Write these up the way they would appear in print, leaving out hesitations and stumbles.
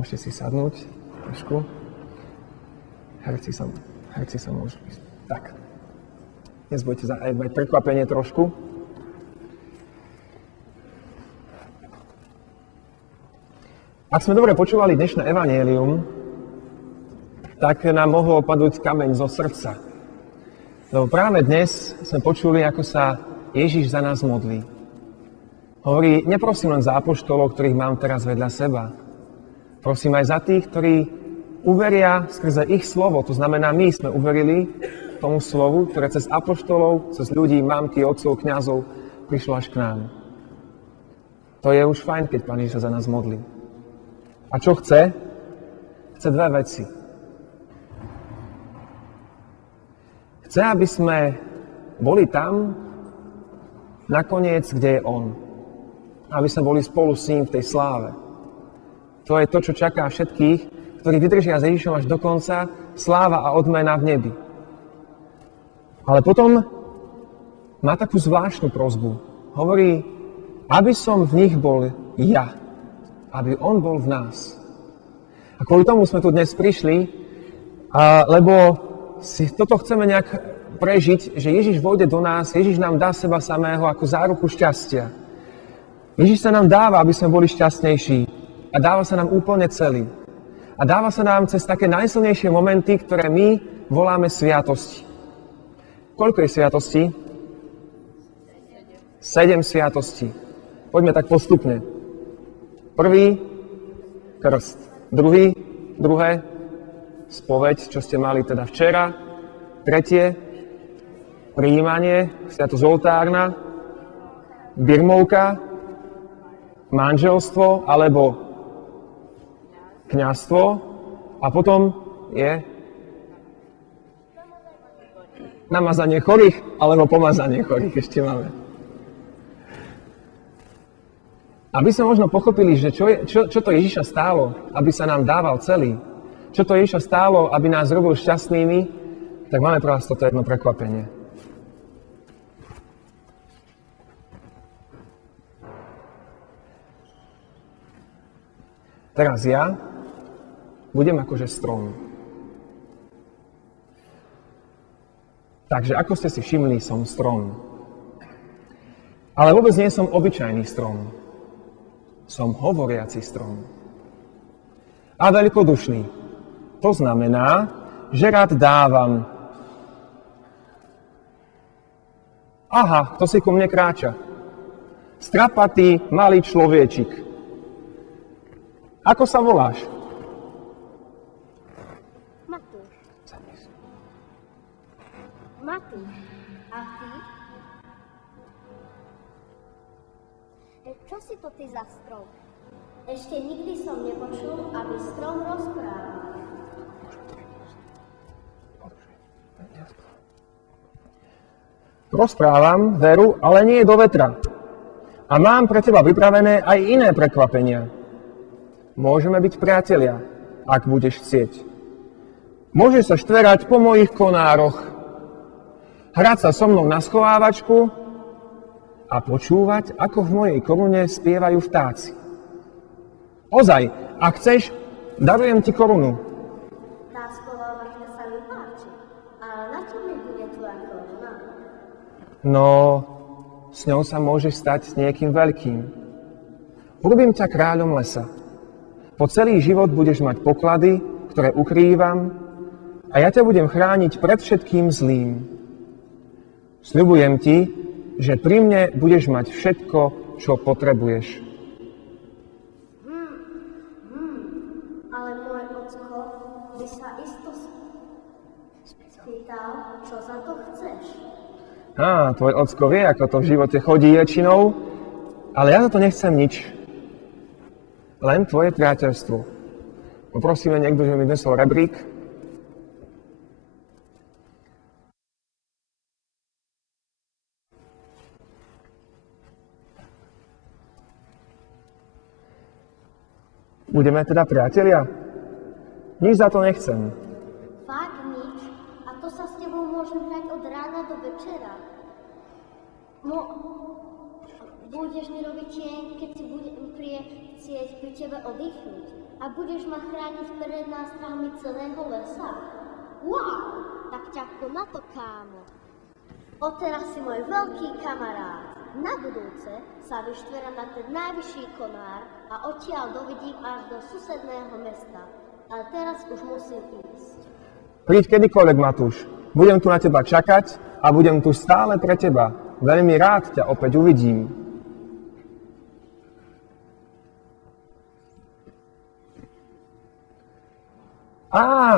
Môžete si sadnúť trošku. Herci sa môžu ísť. Tak. Dnes budete mať prekvapenie trošku. Ak sme dobre počúvali dnešné evanjelium, tak nám mohol padnúť kameň zo srdca. Lebo práve dnes sme počuli, ako sa Ježiš za nás modlí. Hovorí, neprosím len za apoštolov, ktorých mám teraz vedľa seba. Prosím aj za tých, ktorí uveria skrze ich slovo. To znamená, my sme uverili tomu slovu, ktoré cez apoštolov, cez ľudí, mamky, otcov, kňazov prišlo až k nám. To je už fajn, keď Pán Ježiš sa za nás modlí. A čo chce? Chce dve veci. Chce, aby sme boli tam, nakoniec, kde je On. Aby sme boli spolu s ním v tej sláve. To je to, čo čaká všetkých, ktorí vydržia s Ježišom až do konca, sláva a odmena v nebi. Ale potom má takú zvláštnu prosbu. Hovorí, aby som v nich bol ja. Aby on bol v nás. A kvôli tomu sme tu dnes prišli, lebo si toto chceme nejak prežiť, že Ježiš vojde do nás, Ježiš nám dá seba samého ako záruku šťastia. Ježiš sa nám dáva, aby sme boli šťastnejší a dáva sa nám úplne celý. A dáva sa nám cez také najsilnejšie momenty, ktoré my voláme sviatosti. Koľko je sviatostí? 7 sviatostí. Poďme tak postupne. Prvý, krst. Druhé, spoveď, čo ste mali teda včera. Tretie, prijímanie, sviatosť oltárna, birmovka, manželstvo alebo kňazstvo a potom je namazanie chorých alebo pomazanie chorých ešte máme. Aby sme možno pochopili, že čo to Ježiša stálo, aby sa nám dával celý, čo to Ježiša stálo, aby nás robil šťastnými, tak máme pre vás toto jedno prekvapenie. Teraz ja budem akože strom. Takže ako ste si všimli, som strom. Ale vôbec nie som obyčajný strom. Som hovoriaci strom. A veľkodušný. To znamená, že rád dávam. Aha, kto si ku mne kráča? Strapatý, malý človečik. Ako sa voláš? Matúš. Matúš. A ty? Čo si to ty za strom? Ešte nikdy som nepočul, aby strom rozprával. Rozprávam, veru, ale nie do vetra. A mám pre teba pripravené aj iné prekvapenia. Môžeme byť priatelia, ak budeš chcieť. Môžeš sa štverať po mojich konároch, hrať sa so mnou na schovávačku a počúvať, ako v mojej korune spievajú vtáci. Ozaj, ak chceš, darujem ti korunu. Tá schovávačka sa mi páči, ale na čo mi bude tvoja koruna? No, s ňou sa môžeš stať niekým veľkým. Urobím ťa kráľom lesa. Po celý život budeš mať poklady, ktoré ukrývam, a ja ťa budem chrániť pred všetkým zlým. Sľubujem ti, že pri mne budeš mať všetko, čo potrebuješ. Ale môj ocko by sa isto spýtal, čo za to chceš. Tvoj ocko vie, ako to v živote chodí väčšinou, ale ja za to nechcem nič. Len tvoje priateľstvo. Poprosíme niekto, že mi nesol rebrík. Budeme teda priatelia? Nič za to nechcem. Fakt nič? A to sa s tebou môžem hrať od rána do večera. Budeš mi robiť tieň, keď si budem chcieť pri tebe oddychnúť. A budeš ma chrániť pred nástrahami celého lesa? Wow! Tak ťapko na to, kámo. Odteraz si môj veľký kamarát. Na budúce sa vyštverám na ten najvyšší konár a odtiaľ dovidím až do susedného mesta. Ale teraz už musím ísť. Príď kedykoľvek, Matúš. Budem tu na teba čakať a budem tu stále pre teba. Veľmi rád ťa opäť uvidím.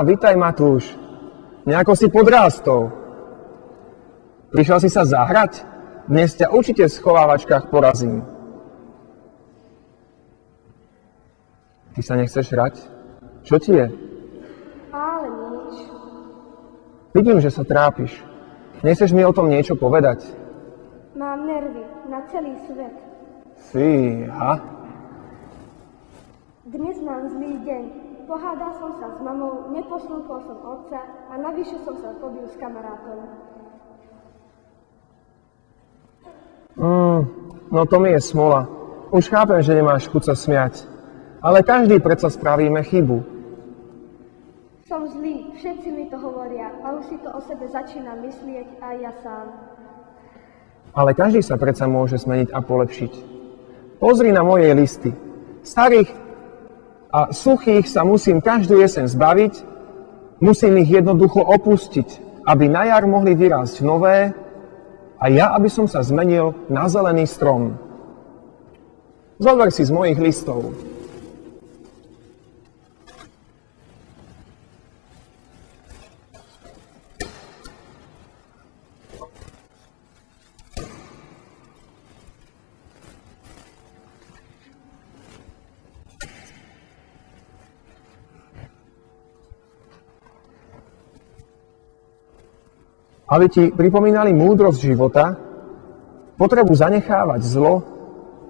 Vitaj, Matúš. Nejako si podrástol. Prišiel si sa zahrať? Dnes ťa určite v schovávačkách porazím. Ty sa nechceš hrať? Čo ti je? Ale nič. Vidím, že sa trápiš. Nechceš mi o tom niečo povedať? Mám nervy na celý svet. Fíha. Dnes mám zlý deň. Pohádal som sa s mamou, neposlúchol som otca a navyše som sa pobil s kamarátom. No to mi je smola. Už chápem, že nemáš chuť sa smiať. Ale každý predsa spravíme chybu. Som zlý, všetci mi to hovoria a už si to o sebe začínam myslieť aj ja sám. Ale každý sa predsa môže zmeniť a polepšiť. Pozri na moje listy. Starých a suchých sa musím každú jeseň zbaviť, musím ich jednoducho opustiť, aby na jar mohli vyrásť nové a ja, aby som sa zmenil na zelený strom. Zober si z mojich listov. Aby ti pripomínali múdrosť života, potrebu zanechávať zlo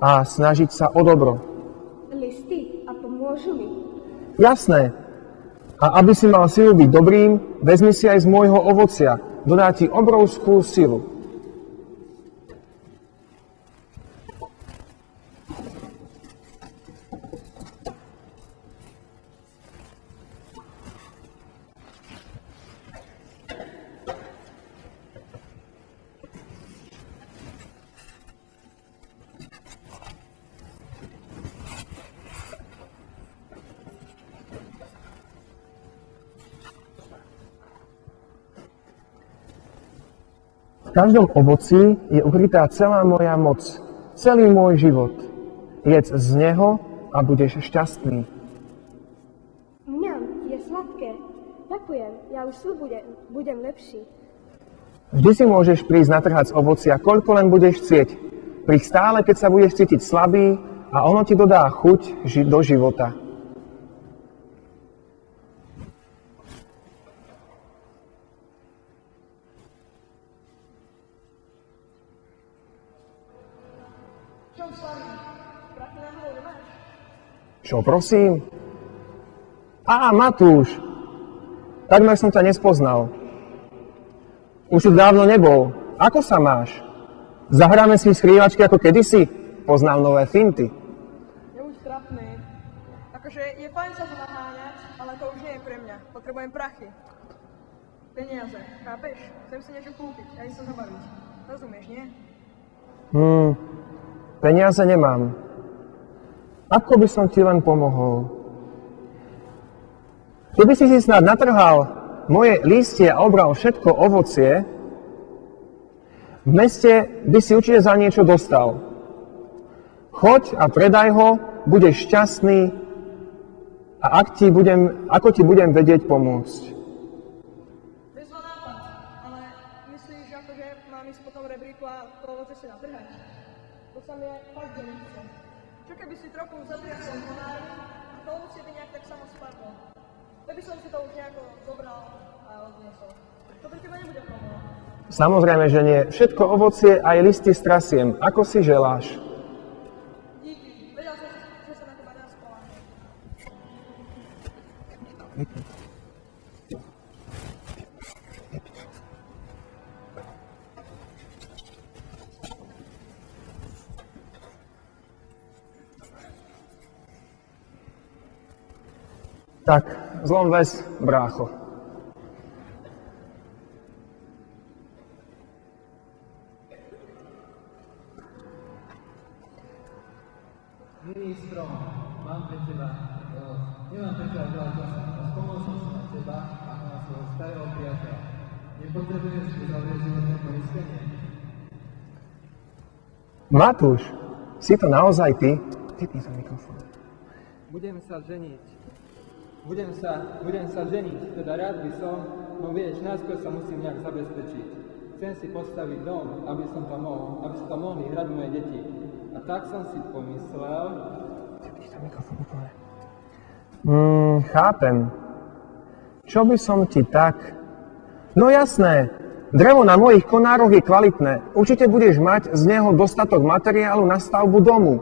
a snažiť sa o dobro. Listy a pomôžu mi. Jasné. A aby si mal silu byť dobrým, vezmi si aj z môjho ovocia. Dodá ti obrovskú silu. V každom ovoci je ukrytá celá moja moc, celý môj život. Jedz z neho a budeš šťastný. Mňam, je sladké. Ďakujem, ja už budem lepší. Vždy si môžeš prísť natrhať z ovocia, koľko len budeš chcieť. Príď stále, keď sa budeš cítiť slabý a ono ti dodá chuť do života. Čo, prosím? Matúš. Takmer som ťa nespoznal. Už si dávno nebol. Ako sa máš? Zahráme si skrývačky ako kedysi? Poznám nové finty. Je už trapný. Akože je fajn sa to naháňať, ale to už nie je pre mňa. Potrebujem prachy. Peniaze, chápeš? Chcem si niečo kúpiť a ísť sa zabaviť. Rozumieš, nie? Peniaze nemám. Ako by som ti len pomohol? Keby si snad natrhal moje lístie a obral všetko ovocie, v meste by si určite za niečo dostal. Choď a predaj ho, budeš šťastný a ako ti budem vedieť pomôcť. Bezva nápad, ale myslíš, že akože mám ísť po tom rebríku a to ovoce si natrhať? To sa mi fakt nechce. Čo keby si trochu zatriasol konári a to ovocie by nejak tak samo spadlo? Keby som si to už nejako zobral a odniesol. To pre teba nebude problém. Samozrejme, že nie. Všetko ovocie aj listy strasiem, ako si želáš. Díky, vedel som, že sa na teba dá spoľahnúť. Tak, zlom ves, brácho. Milý strom, mám pre teba, nemám pre teba veľa času, a spomol som si na teba ako na svojho starého priateľa. Nepotrebuješ uzavrieť životné poistenie? Matúš, si to naozaj ty? Vypni sa mikrofón. Budem sa ženiť. Budem sa ženiť, teda rád by som, no vieš, najskôr sa musím nejak zabezpečiť. Chcem si postaviť dom, aby sa to mohli hrať moje deti. A tak som si pomyslel... Vypni sa mikrofón úplne. Chápem. Čo by som ti tak... No jasné, drevo na mojich konároch je kvalitné. Určite budeš mať z neho dostatok materiálu na stavbu domu.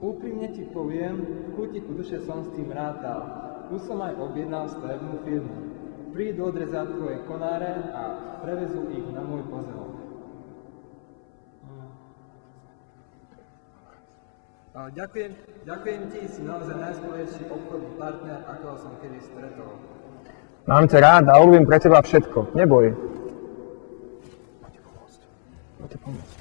Úprimne ti poviem, v kútiku duše som s tým rátal. Už som aj objednal stavebnú firmu. Prídu odrezať tvoje konáre a prevezú ich na môj pozemok. Ďakujem ti, si naozaj najskvelejší obchodný partner, akého som kedy stretol. Mám ťa rád a urobím pre teba všetko. Neboj. Poďte pomôcť.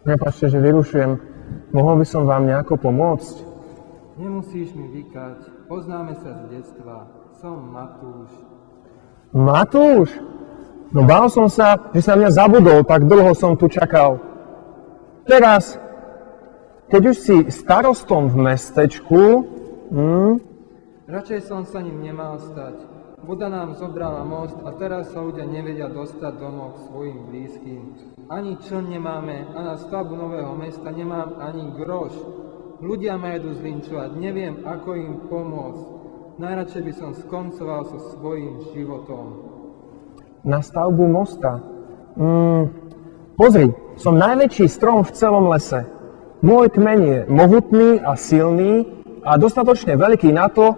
Prepáčte, že vyrušujem. Mohol by som vám nejako pomôcť? Nemusíš mi vykať. Poznáme sa z detstva. Som Matúš. Matúš? No bál som sa, že sa mňa zabudol, tak dlho som tu čakal. Teraz, keď už si starostom v mestečku... Radšej som sa ním nemal stať. Voda nám zobrala most a teraz sa ľudia nevedia dostať domov k svojim blízkym. Ani čln nemáme a na stavbu nového mesta nemám ani groš. Ľudia ma idú zlinčovať, neviem, ako im pomôcť. Najradšej by som skoncoval so svojím životom. Na stavbu mosta? Pozri, som najväčší strom v celom lese. Môj kmeň je mohutný a silný a dostatočne veľký na to,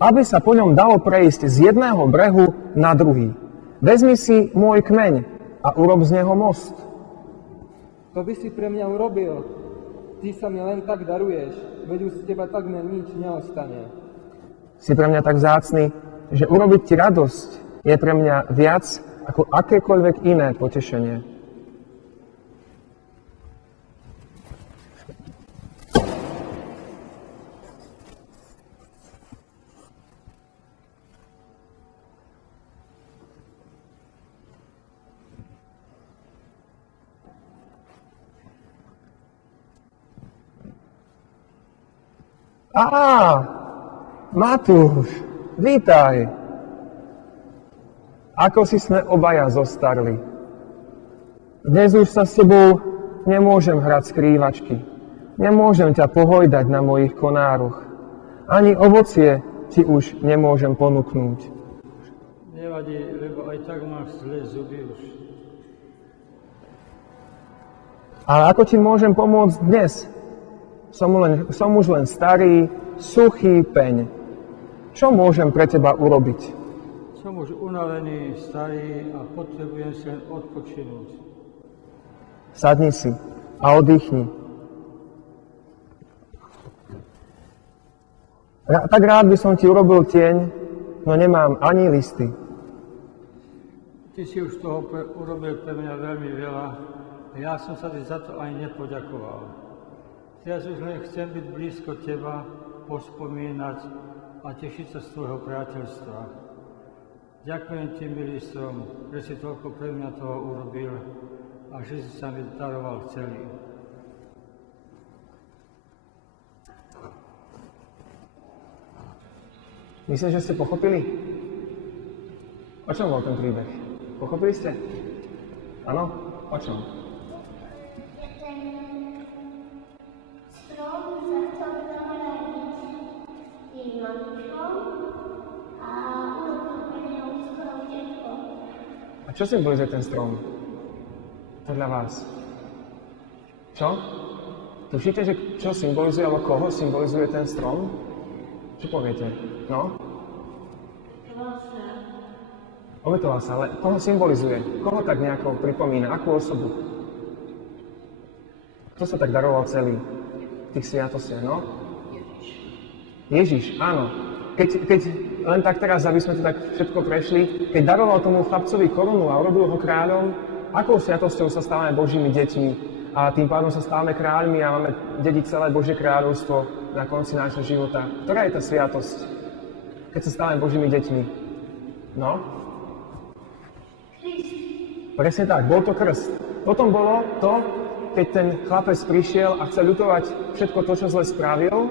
aby sa po ňom dalo prejsť z jedného brehu na druhý. Vezmi si môj kmeň a urob z neho most. To by si pre mňa urobil. Ty sa mi len tak daruješ, veď už z teba takmer nič neostane. Si pre mňa tak vzácny, že urobiť ti radosť je pre mňa viac ako akékoľvek iné potešenie. Matúš, vítaj. Ako si sme obaja zostarli. Dnes už sa s tebou nemôžem hrať skrývačky. Nemôžem ťa pohojdať na mojich konároch. Ani ovocie ti už nemôžem ponúknúť. Nevadí, lebo aj tak máš zlé zuby už. Ale ako ti môžem pomôcť dnes? Som už len starý, suchý peň. Čo môžem pre teba urobiť? Som už unavený, starý a potrebujem si len odpočinúť. Sadni si a oddychni. Tak rád by som ti urobil tieň, no nemám ani listy. Ty si už toho urobil pre mňa veľmi veľa a ja som sa ti za to aj nepoďakoval. Teraz už len chcem byť blízko teba, pospomínať a tešiť sa z tvojho priateľstva. Ďakujem ti, milý strom, že si toľko pre mňa toho urobil a že si sa mi daroval celý. Myslím, že ste pochopili? O čom bol ten príbeh? Pochopili ste? Áno? O čom? Ten strom sa chcel kamarátiť s tým mamičkom a urobil pre neho skoro všetko. A čo symbolizuje ten strom? Podľa vás? Čo? Tušíte, že čo symbolizuje, alebo koho symbolizuje ten strom? Čo poviete? No? Obetoval sa, ale koho symbolizuje? Koho tak nejako pripomína? Akú osobu? Kto sa tak daroval celý v tých sviatostiach, no? Ježiš, áno. Keď len tak teraz, aby sme to tak všetko prešli, keď daroval tomu chlapcovi korunu a urobil ho kráľom, akou sviatosťou sa stávame Božími deťmi a tým pádom sa stávame kráľmi a máme dediť celé Božie kráľovstvo na konci nášho života. Ktorá je tá sviatosť, keď sa stávame Božími deťmi? No? Presne tak, bol to krst. Potom bolo to, keď ten chlapec prišiel a chcel ľutovať všetko to, čo zle spravil,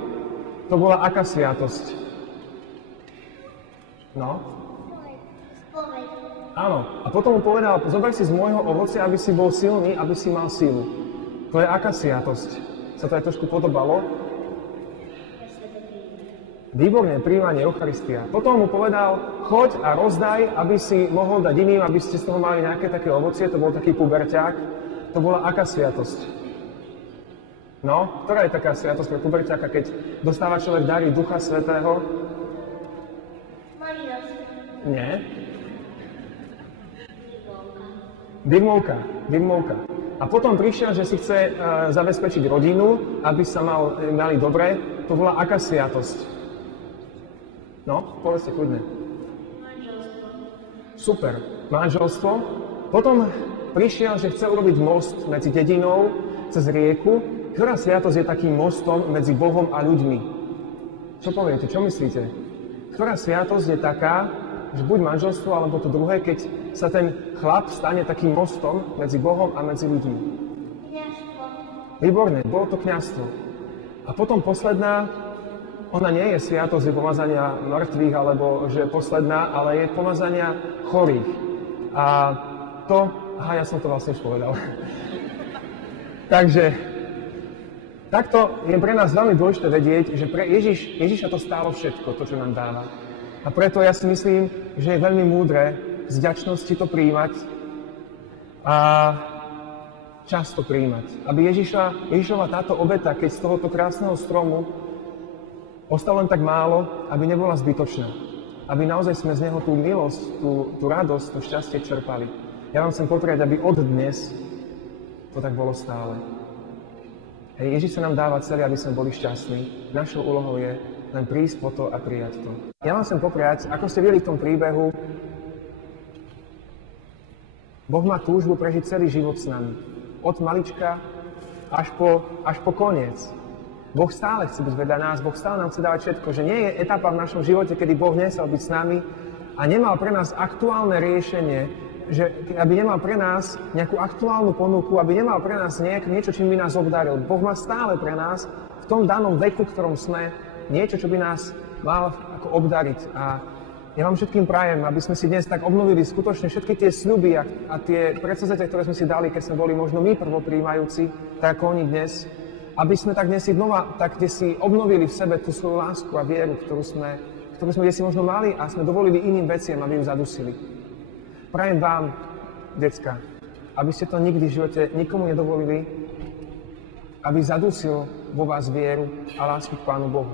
to bola aká sviatosť? No? Spoveď. Áno. A potom mu povedal, zober si z môjho ovocia, aby si bol silný, aby si mal silu. To je aká sviatosť? Sa to aj trošku podobalo? Výborne, prijímanie Eucharistia. Potom mu povedal, choď a rozdaj, aby si mohol dať iným, aby ste z toho mali nejaké také ovocie. To bol taký puberťák. To bola aká sviatosť? No, ktorá je taká sviatosť pre puberťáka, keď dostáva človek dary Ducha Svätého? Marinosť. Nie. Birmovka. A potom prišiel, že si chce zabezpečiť rodinu, aby sa mali dobre. To bola aká sviatosť? No, povedzte kľudne. Manželstvo. Super. Manželstvo. Potom prišiel, že chce urobiť most medzi dedinou cez rieku. Ktorá sviatosť je takým mostom medzi Bohom a ľuďmi? Čo poviete? Čo myslíte? Ktorá sviatosť je taká, že buď manželstvo, alebo to druhé, keď sa ten chlap stane takým mostom medzi Bohom a medzi ľuďmi? Kňazstvo. Výborné, bolo to kňazstvo. A potom posledná, ona nie je sviatosť pomazania mŕtvych, alebo že posledná, ale je pomazania chorých. A to, ja som to vlastne už povedal. Takže, takto je pre nás veľmi dôležité vedieť, že pre Ježiša to stálo všetko, to, čo nám dáva. A preto ja si myslím, že je veľmi múdre z vďačnosti to prijímať a často prijímať. Aby Ježišova táto obeta, keď z tohoto krásneho stromu ostalo len tak málo, aby nebola zbytočná. Aby naozaj sme z neho tú milosť, tú radosť, to šťastie čerpali. Ja vám chcem popriať, aby od dnes to tak bolo stále. Ježiš sa nám dáva celý, aby sme boli šťastní. Našou úlohou je len prísť po to a prijať to. Ja vám chcem popriať, ako ste videli v tom príbehu, Boh má túžbu prežiť celý život s nami. Od malička až po koniec. Boh stále chce byť vedľa nás, Boh stále nám chce dávať všetko, že nie je etapa v našom živote, kedy Boh nechcel byť s nami a nemal pre nás aktuálne riešenie, že aby nemal pre nás nejakú aktuálnu ponuku, aby nemal pre nás niečo, čím by nás obdaril. Boh má stále pre nás v tom danom veku, v ktorom sme, niečo, čo by nás mal ako obdariť. A ja vám všetkým prajem, aby sme si dnes tak obnovili skutočne všetky tie sľuby a tie predsavzatia, ktoré sme si dali, keď sme boli možno my prvopríjmajúci, tak ako oni dnes, aby sme tak dnes si obnovili v sebe tú svoju lásku a vieru, ktorú sme dnes možno mali a sme dovolili iným veciam, aby ju zadusili. Prajem vám, decka, aby ste to nikdy v živote nikomu nedovolili, aby zadusil vo vás vieru a lásku k Pánu Bohu.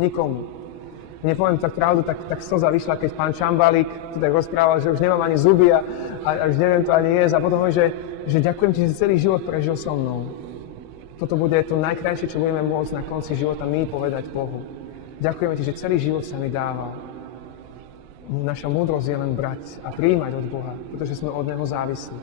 Nikomu. Nepoviem tak pravdu, tak slza vyšla, keď pán Čambalík tu tak rozprával, že už nemám ani zuby a už neviem to ani jesť. A potom hovorí, že ďakujem ti, že celý život prežil so mnou. Toto bude to najkrajšie, čo budeme môcť na konci života my povedať Bohu. Ďakujeme ti, že celý život sa mi dával. Naša múdrosť je len brať a prijímať od Boha, pretože sme od Neho závislí.